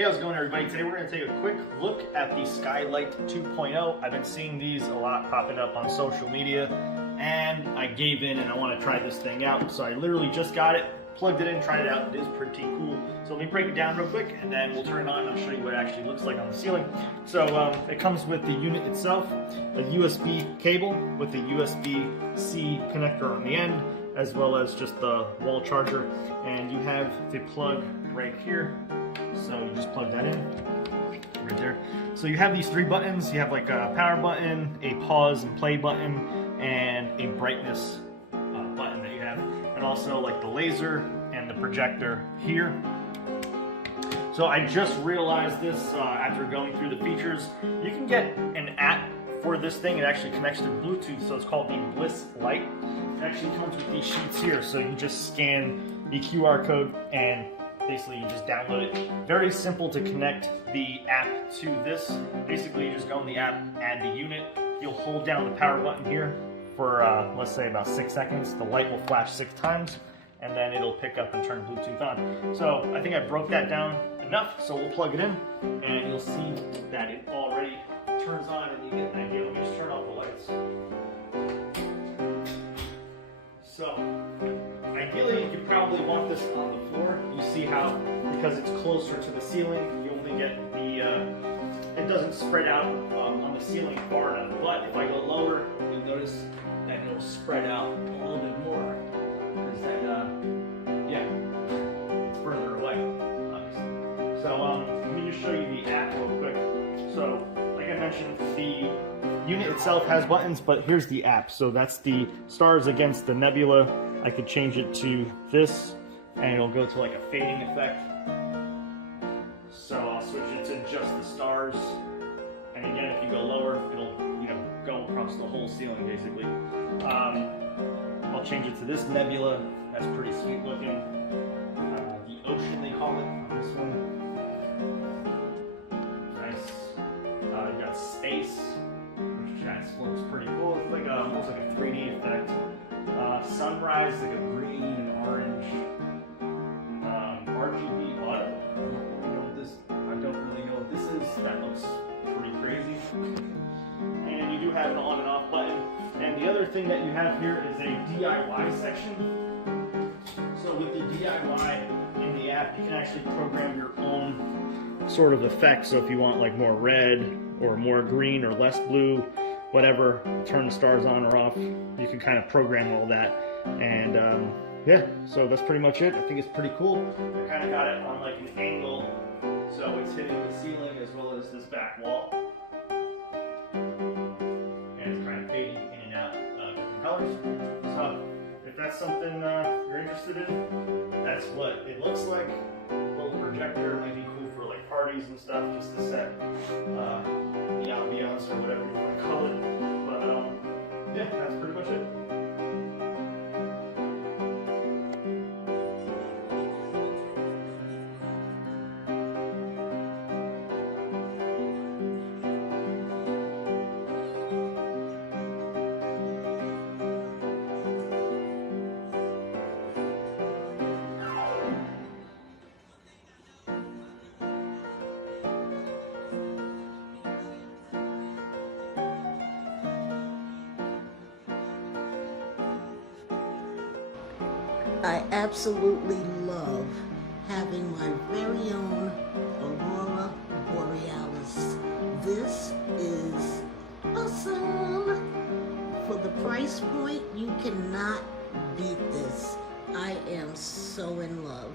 Hey, how's it going, everybody? Today we're going to take a quick look at the Lite 2.0. I've been seeing these a lot popping up on social media, and I gave in and I want to try this thing out. So I literally just got it, plugged it in, tried it out. It is pretty cool. So let me break it down real quick, and then we'll turn it on and I'll show you what it actually looks like on the ceiling. So it comes with the unit itself, a USB cable with a USB-C connector on the end, as well as just the wall charger, and you have the plug right here. So you just plug that in right there. So you have these three buttons. You have like a power button, a pause and play button, and a brightness button that you have, and also like the laser and the projector here. So I just realized this after going through the features. You can get an app for this thing. It actually connects to Bluetooth, so it's called the BlissLights. It actually comes with these sheets here, so you just scan the QR code and basically you just download it. Very simple to connect the app to this. Basically you just go in the app, add the unit, you'll hold down the power button here for let's say about 6 seconds. The light will flash 6 times and then it'll pick up and turn Bluetooth on. So I think I broke that down enough, so we'll plug it in and you'll see that it already turns on and you get an idea. Let me just turn off the lights. So ideally, you probably want this on the floor. You see how, because it's closer to the ceiling, you only get the, it doesn't spread out on the ceiling far enough. But if I go lower, you'll notice that it'll spread out a little bit more. Because then, yeah, it's further away, obviously. So let me just show you the app real quick. So, like I mentioned, the unit itself has buttons, but here's the app. So that's the stars against the nebula. I could change it to this and it'll go to like a fading effect. So I'll switch it to just the stars. And again, if you go lower, it'll go across the whole ceiling basically. I'll change it to this nebula. That's pretty sweet looking. The ocean, they call it on this one. Nice. You've got space, which looks pretty cool. It's like almost like a 3D effect. Sunrise, like a green and orange. RGB auto. I don't really know what this is. That looks pretty crazy. And you do have an on and off button. And the other thing that you have here is a DIY section. So with the DIY in the app, you can actually program your own sort of effect. So if you want like more red or more green or less blue, whatever, turn the stars on or off, you can kind of program all that. And yeah, so that's pretty much it. I think it's pretty cool. I kind of got it on like an angle, so it's hitting the ceiling as well as this back wall. And it's kind of fading in and out different colors. So if that's something you're interested in, that's what it looks like. A little projector might be cool for like parties and stuff, just to set the ambiance or whatever you want to call it. But yeah, that's pretty much it. I absolutely love having my very own Aurora Borealis. This is awesome. For the price point, you cannot beat this. I am so in love.